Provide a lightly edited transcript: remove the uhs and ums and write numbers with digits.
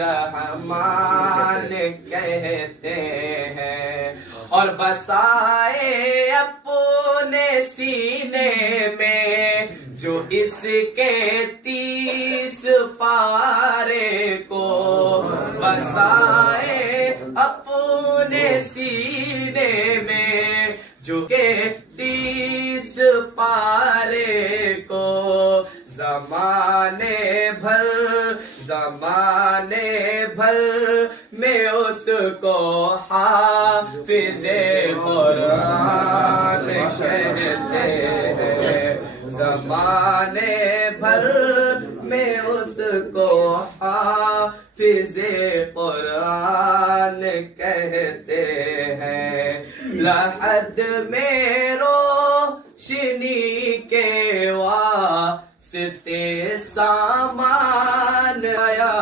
رحمان کہتے ہیں، اور بسائے اپنے سینے میں جو اس کے 30 پارے کو، بسائے اپنے سینے میں جو کہ 30 پارے کو، زمانے بھر میں اس کو حافظ قرآن کہتے ہیں، زمانے بھر میں اس کو حافظ قرآن کہتے ہیں۔ لحد میں روشنی کے واسطے سامان آیا